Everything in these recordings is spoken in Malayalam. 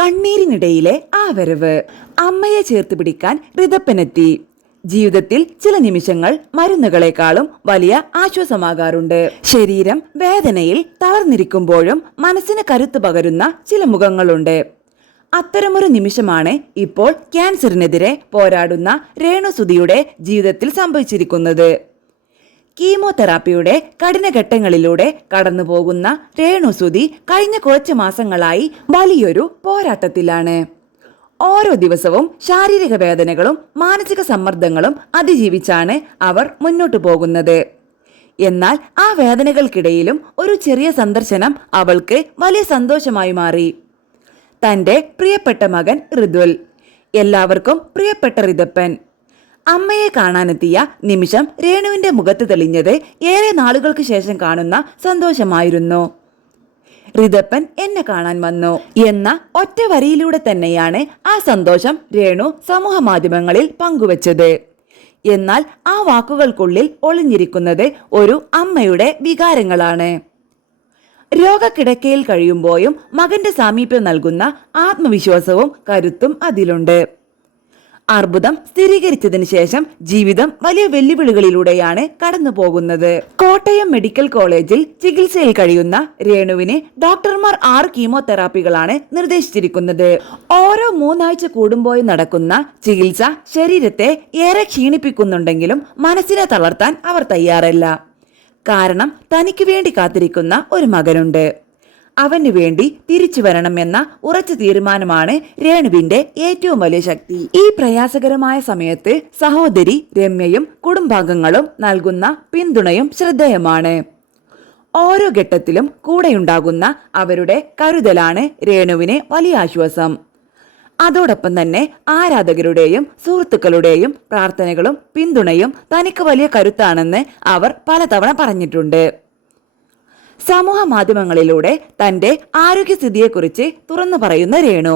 കണ്ണീരിനിടയിലെ ആ വരവ്. അമ്മയെ ചേർത്ത് പിടിക്കാൻ ഋതപ്പനെത്തി. ജീവിതത്തിൽ ചില നിമിഷങ്ങൾ മരുന്നുകളെക്കാളും വലിയ ആശ്വാസമാകാറുണ്ട്. ശരീരം വേദനയിൽ തളർന്നിരിക്കുമ്പോഴും മനസ്സിന് കരുത്ത് പകരുന്ന ചില മുഖങ്ങളുണ്ട്. അത്തരമൊരു നിമിഷമാണ് ഇപ്പോൾ ക്യാൻസറിനെതിരെ പോരാടുന്ന രേണുസുധിയുടെ ജീവിതത്തിൽ സംഭവിച്ചിരിക്കുന്നത്. കീമോതെറാപ്പിയുടെ കഠിനഘട്ടങ്ങളിലൂടെ കടന്നുപോകുന്ന രേണുസുധി കഴിഞ്ഞ കുറച്ച് മാസങ്ങളായി വലിയൊരു പോരാട്ടത്തിലാണ്. ഓരോ ദിവസവും ശാരീരിക വേദനകളും മാനസിക സമ്മർദ്ദങ്ങളും അതിജീവിച്ചാണ് അവർ മുന്നോട്ടു പോകുന്നത്. എന്നാൽ ആ വേദനകൾക്കിടയിലും ഒരു ചെറിയ സന്ദർശനം അവൾക്ക് വലിയ സന്തോഷമായി മാറി. തൻ്റെ പ്രിയപ്പെട്ട മകൻ ഋതുൽ, എല്ലാവർക്കും പ്രിയപ്പെട്ട ഋതപ്പൻ. അമ്മയെ കാണാനെത്തിയ നിമിഷം രേണുവിന്റെ മുഖത്ത് തെളിഞ്ഞത് ഏറെ നാളുകൾക്ക് ശേഷം കാണുന്ന സന്തോഷമായിരുന്നു. ഋതപ്പൻ എന്നെ കാണാൻ വന്നു എന്ന ഒറ്റ വരിയിലൂടെ തന്നെയാണ് ആ സന്തോഷം രേണു സമൂഹ മാധ്യമങ്ങളിൽ പങ്കുവച്ചത്. എന്നാൽ ആ വാക്കുകൾക്കുള്ളിൽ ഒളിഞ്ഞിരിക്കുന്നത് ഒരു അമ്മയുടെ വികാരങ്ങളാണ്. രോഗക്കിടക്കയിൽ കഴിയുമ്പോഴും മകന്റെ സാമീപ്യം നൽകുന്ന ആത്മവിശ്വാസവും കരുത്തും അതിലുണ്ട്. അർബുദം സ്ഥിരീകരിച്ചതിന് ശേഷം ജീവിതം വലിയ വെല്ലുവിളികളിലൂടെയാണ് കടന്നു പോകുന്നത്. കോട്ടയം മെഡിക്കൽ കോളേജിൽ ചികിത്സയിൽ കഴിയുന്ന രേണുവിന് ഡോക്ടർമാർ 6 കീമോതെറാപ്പികളാണ് നിർദ്ദേശിച്ചിരിക്കുന്നത്. ഓരോ 3 ആഴ്ച കൂടുമ്പോഴും നടക്കുന്ന ചികിത്സ ശരീരത്തെ ഏറെ ക്ഷീണിപ്പിക്കുന്നുണ്ടെങ്കിലും മനസ്സിനെ തളർത്താൻ അവർ തയ്യാറല്ല. കാരണം തനിക്ക് വേണ്ടി കാത്തിരിക്കുന്ന ഒരു മകനുണ്ട്. അവന് വേണ്ടി തിരിച്ചു വരണമെന്ന ഉറച്ച തീരുമാനമാണ് രേണുവിന്റെ ഏറ്റവും വലിയ ശക്തി. ഈ പ്രയാസകരമായ സമയത്ത് സഹോദരി രമ്യയും കുടുംബാംഗങ്ങളും നൽകുന്ന പിന്തുണയും ശ്രദ്ധേയമാണ്. ഓരോ ഘട്ടത്തിലും കൂടെയുണ്ടാകുന്ന അവരുടെ കരുതലാണ് രേണുവിന് വലിയ ആശ്വാസം. അതോടൊപ്പം തന്നെ ആരാധകരുടെയും സുഹൃത്തുക്കളുടെയും പ്രാർത്ഥനകളും പിന്തുണയും തനിക്ക് വലിയ കരുത്താണെന്ന് അവർ പലതവണ പറഞ്ഞിട്ടുണ്ട്. സമൂഹ മാധ്യമങ്ങളിലൂടെ തന്റെ ആരോഗ്യസ്ഥിതിയെക്കുറിച്ച് തുറന്നു പറയുന്ന രേണു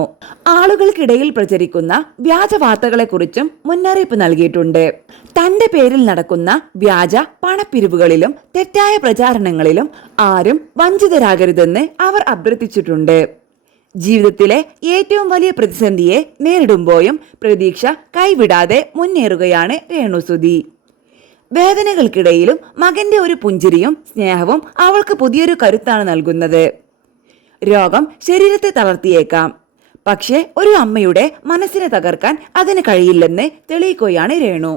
ആളുകൾക്കിടയിൽ പ്രചരിക്കുന്ന വ്യാജ വാർത്തകളെക്കുറിച്ചും മുന്നറിയിപ്പ് നൽകിയിട്ടുണ്ട്. തന്റെ പേരിൽ നടക്കുന്ന വ്യാജ പണപ്പിരിവുകളിലും തെറ്റായ പ്രചാരണങ്ങളിലും ആരും വഞ്ചിതരാകരുതെന്ന് അവർ അഭ്യർത്ഥിച്ചിട്ടുണ്ട്. ജീവിതത്തിലെ ഏറ്റവും വലിയ പ്രതിസന്ധിയെ നേരിടുമ്പോഴും പ്രതീക്ഷ കൈവിടാതെ മുന്നേറുകയാണ് രേണുസുധി. വേദനകൾക്കിടയിലും മകന്റെ ഒരു പുഞ്ചിരിയും സ്നേഹവും അവൾക്ക് പുതിയൊരു കരുത്താണ് നൽകുന്നത്. രോഗം ശരീരത്തെ തളർത്തിയേക്കാം, പക്ഷേ ഒരു അമ്മയുടെ മനസ്സിനെ തകർക്കാൻ അതിന് കഴിയില്ലെന്ന് തെളിയിക്കുകയാണ് രേണു.